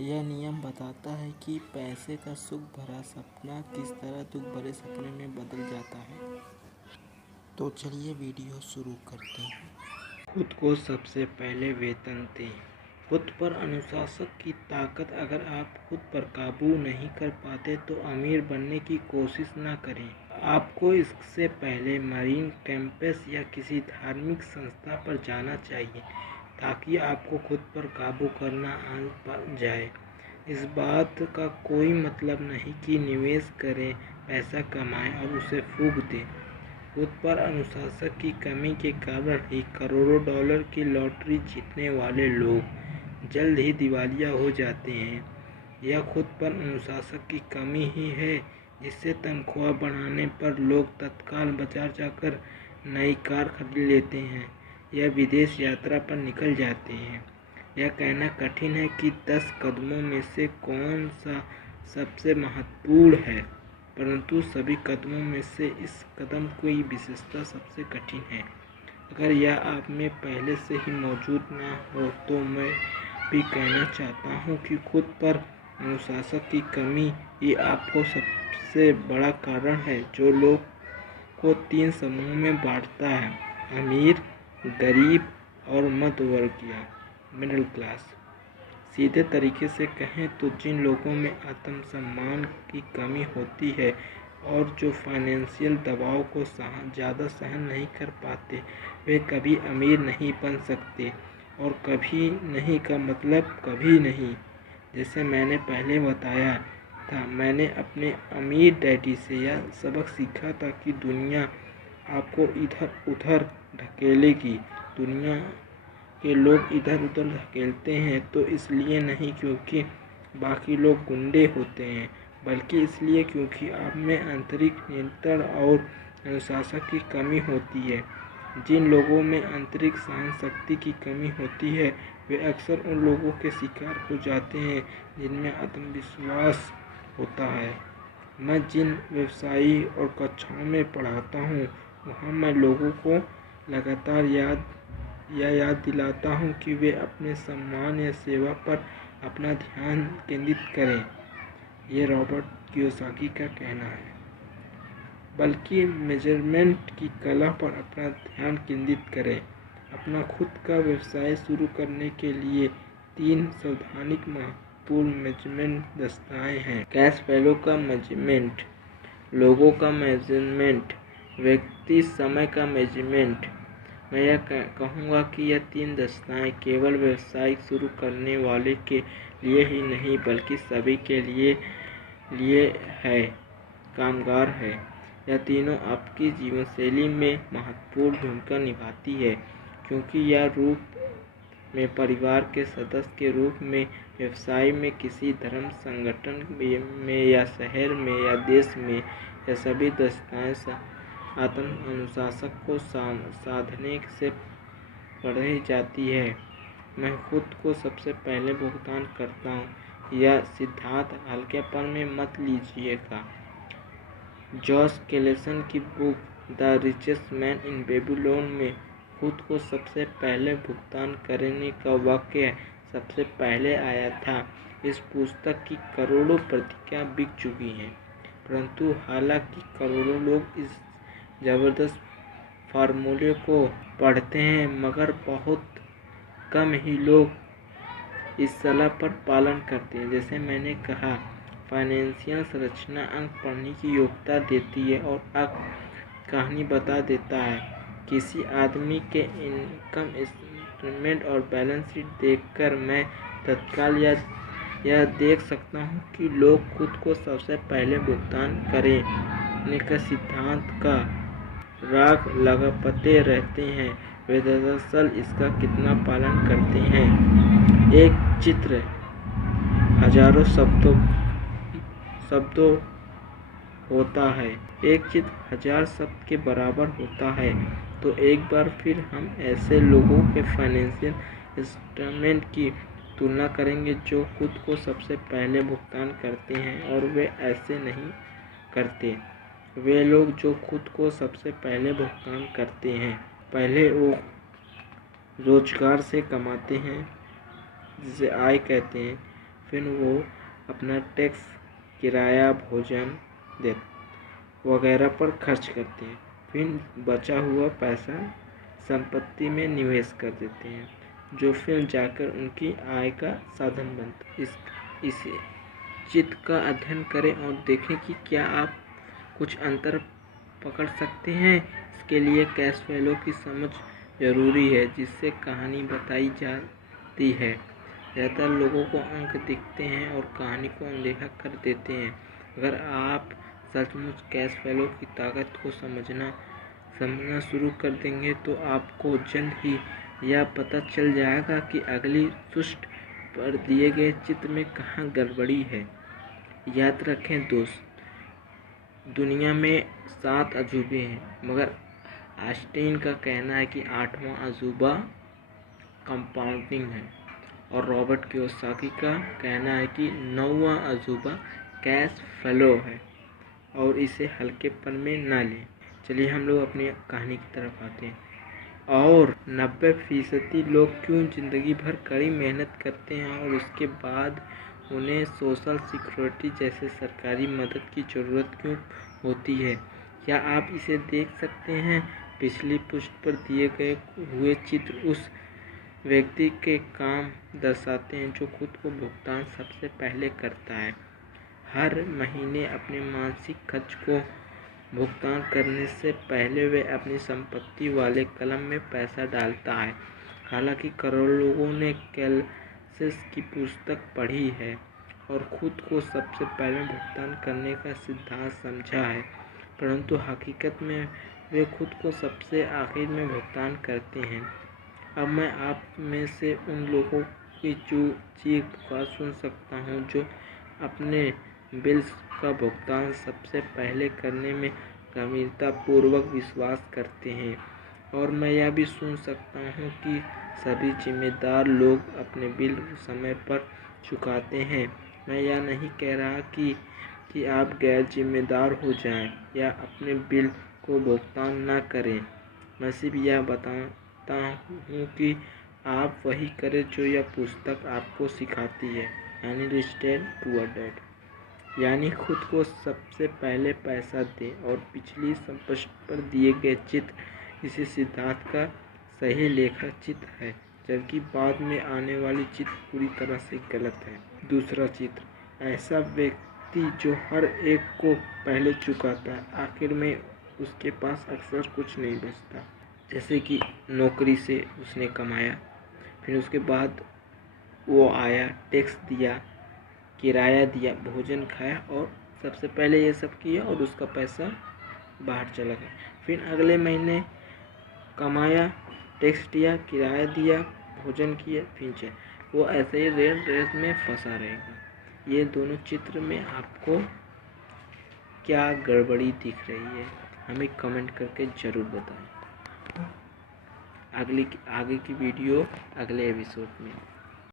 यह नियम बताता है कि पैसे का सुख भरा सपना किस तरह दुख भरे सपने में बदल जाता है। तो चलिए वीडियो शुरू करते हैं। खुद को सबसे पहले वेतन दें। खुद पर अनुशासन की ताकत। अगर आप खुद पर काबू नहीं कर पाते तो अमीर बनने की कोशिश न करें। आपको इससे पहले मरीन कैंपस या किसी धार्मिक संस्था पर जाना चाहिए ताकि आपको खुद पर काबू करना आ जाए। इस बात का कोई मतलब नहीं कि निवेश करें, पैसा कमाएं और उसे फूंक दें। खुद पर अनुशासन की कमी के कारण ही करोड़ों डॉलर की लॉटरी जीतने वाले लोग जल्द ही दिवालिया हो जाते हैं। यह खुद पर अनुशासन की कमी ही है जिससे तनख्वाह बढ़ाने पर लोग तत्काल बाजार जाकर नई कार खरीद लेते हैं या विदेश यात्रा पर निकल जाते हैं। यह कहना कठिन है कि 10 कदमों में से कौन सा सबसे महत्वपूर्ण है, परंतु सभी कदमों में से इस कदम की विशेषता सबसे कठिन है। अगर यह आप में पहले से ही मौजूद ना हो तो मैं भी कहना चाहता हूँ कि खुद पर अनुशासन की कमी ही आपको सबसे बड़ा कारण है जो लोग को 3 समूह में बांटता है: अमीर, गरीब और मध्यवर्गीय, मिडिल क्लास। सीधे तरीके से कहें तो जिन लोगों में आत्मसम्मान की कमी होती है और जो फाइनेंशियल दबाव को ज़्यादा सहन नहीं कर पाते, वे कभी अमीर नहीं बन सकते। और कभी नहीं का मतलब कभी नहीं। जैसे मैंने पहले बताया था, मैंने अपने अमीर डैडी से यह सबक सीखा था कि दुनिया आपको इधर उधर ढकेलेगी। दुनिया के लोग इधर उधर धकेलते हैं तो इसलिए नहीं क्योंकि बाकी लोग गुंडे होते हैं, बल्कि इसलिए क्योंकि आप में आंतरिक नियंत्रण और अनुशासन की कमी होती है। जिन लोगों में आंतरिक सहन शक्ति की कमी होती है वे अक्सर उन लोगों के शिकार हो जाते हैं जिनमें आत्मविश्वास होता है। मैं जिन व्यवसायी और कक्षाओं में पढ़ाता हूँ वहाँ मैं लोगों को लगातार याद दिलाता हूँ कि वे अपने सम्मान या सेवा पर अपना ध्यान केंद्रित करें। ये रॉबर्ट कियोसाकी का कहना है। बल्कि मेजरमेंट की कला पर अपना ध्यान केंद्रित करें। अपना खुद का व्यवसाय शुरू करने के लिए 3 सैद्धांतिक महत्वपूर्ण मेजरमेंट दस्ताएं हैं: कैश फ्लो का मेजरमेंट, लोगों का मेजरमेंट, व्यक्ति समय का मेजरमेंट। मैं यह कहूँगा कि यह 3 दस्ताएं केवल व्यवसाय शुरू करने वाले के लिए ही नहीं बल्कि सभी के लिए है कामगार है। यह तीनों आपकी जीवनशैली में महत्वपूर्ण भूमिका निभाती है क्योंकि यह रूप में परिवार के सदस्य के रूप में, व्यवसाय में, किसी धर्म संगठन में या शहर में या देश में, यह सभी दस्ताएं आत्म अनुशासन को साधने से पढ़ी जाती है। मैं खुद को सबसे पहले भुगतान करता हूँ यह सिद्धांत हल्केपन में मत लीजिएगा। जॉश कैलेसन की book the richest man in Babylon में खुद को सबसे पहले भुगतान करने का वाक्य सबसे पहले आया था। इस पुस्तक की करोड़ों प्रतियां बिक चुकी हैं, परंतु हालांकि करोड़ों लोग इस जबरदस्त फार्मूले को पढ़ते हैं मगर बहुत कम ही लोग इस सलाह पर पालन करते हैं। जैसे मैंने कहा, फाइनेंशियल संरचना अंक पढ़ने की योग्यता देती है और कहानी बता देता है। किसी आदमी के इनकम स्टेटमेंट और बैलेंस शीट देखकर मैं तत्काल यह देख सकता हूँ कि लोग खुद को सबसे पहले भुगतान करने का सिद्धांत का राग लगाते रहते हैं, वे दरअसल इसका कितना पालन करते हैं। एक चित्र हजारों शब्दों होता है, एक चित्र 1000 शब्द के बराबर होता है। तो एक बार फिर हम ऐसे लोगों के फाइनेंशियल स्टेटमेंट की तुलना करेंगे जो खुद को सबसे पहले भुगतान करते हैं, और वे ऐसे नहीं करते। वे लोग जो खुद को सबसे पहले भुगतान करते हैं, पहले वो रोजगार से कमाते हैं जिसे आय कहते हैं, फिर वो अपना टैक्स, किराया, भोजन वगैरह पर खर्च करते हैं। फिर बचा हुआ पैसा संपत्ति में निवेश कर देते हैं, जो फिर जाकर उनकी आय का साधन बनता है। इसे चित्र का अध्ययन करें और देखें कि क्या आप कुछ अंतर पकड़ सकते हैं। इसके लिए कैश फ्लो की समझ जरूरी है, जिससे कहानी बताई जाती है। ज़्यादातर लोगों को अंक दिखते हैं और कहानी को अनदेखा कर देते हैं। अगर आप सचमुच कैश फ्लो की ताकत को समझना शुरू कर देंगे तो आपको जल्द ही यह पता चल जाएगा कि अगली पृष्ठ पर दिए गए चित्र में कहाँ गड़बड़ी है। याद रखें दोस्त, दुनिया में 7 अजूबे हैं, मगर आइंस्टाइन का कहना है कि 8वां अजूबा कंपाउंडिंग है और रॉबर्ट कियोसाकी का कहना है कि 9वां अजूबा कैश फ्लो है और इसे हल्केपन में ना लें। चलिए हम लोग अपनी कहानी की तरफ आते हैं। और 90% लोग क्यों ज़िंदगी भर कड़ी मेहनत करते हैं और उसके बाद उन्हें सोशल सिक्योरिटी जैसे सरकारी मदद की ज़रूरत क्यों होती है। क्या आप इसे देख सकते हैं? पिछली पृष्ठ पर दिए गए हुए चित्र उस व्यक्ति के काम दर्शाते हैं जो खुद को भुगतान सबसे पहले करता है। हर महीने अपने मासिक खर्च को भुगतान करने से पहले वे अपनी संपत्ति वाले कलम में पैसा डालता है। हालांकि करोड़ों लोगों ने कैलसेस की पुस्तक पढ़ी है और खुद को सबसे पहले भुगतान करने का सिद्धांत समझा है, परंतु हकीकत में वे खुद को सबसे आखिर में भुगतान करते हैं। अब मैं आप में से उन लोगों की चीख पुकार सुन सकता हूँ जो अपने बिल्स का भुगतान सबसे पहले करने में गंभीरतापूर्वक विश्वास करते हैं, और मैं यह भी सुन सकता हूँ कि सभी जिम्मेदार लोग अपने बिल समय पर चुकाते हैं। मैं यह नहीं कह रहा कि आप गैर जिम्मेदार हो जाएं या अपने बिल को भुगतान न करें। मैं सिर्फ यह बताता हूँ कि आप वही करें जो यह पुस्तक आपको सिखाती है, यानी रिच डैड पुअर डैड, यानी खुद को सबसे पहले पैसा दें। और पिछली पृष्ठ पर दिए गए चित्र इसी सिद्धांत का सही लेखा चित्र है, जबकि बाद में आने वाली चित्र पूरी तरह से गलत है। दूसरा चित्र, ऐसा व्यक्ति जो हर एक को पहले चुकाता है, आखिर में उसके पास अक्सर कुछ नहीं बचता। जैसे कि नौकरी से उसने कमाया, फिर उसके बाद वो आया, टैक्स दिया, किराया दिया, भोजन खाया और सबसे पहले ये सब किया और उसका पैसा बाहर चला गया। फिर अगले महीने कमाया, टैक्स दिया, किराया दिया, भोजन किया, फिर चला। वो ऐसे ही रेल रेस में फंसा रहेगा। ये दोनों चित्र में आपको क्या गड़बड़ी दिख रही है, हमें कमेंट करके ज़रूर बताएं। आगे की वीडियो अगले एपिसोड में।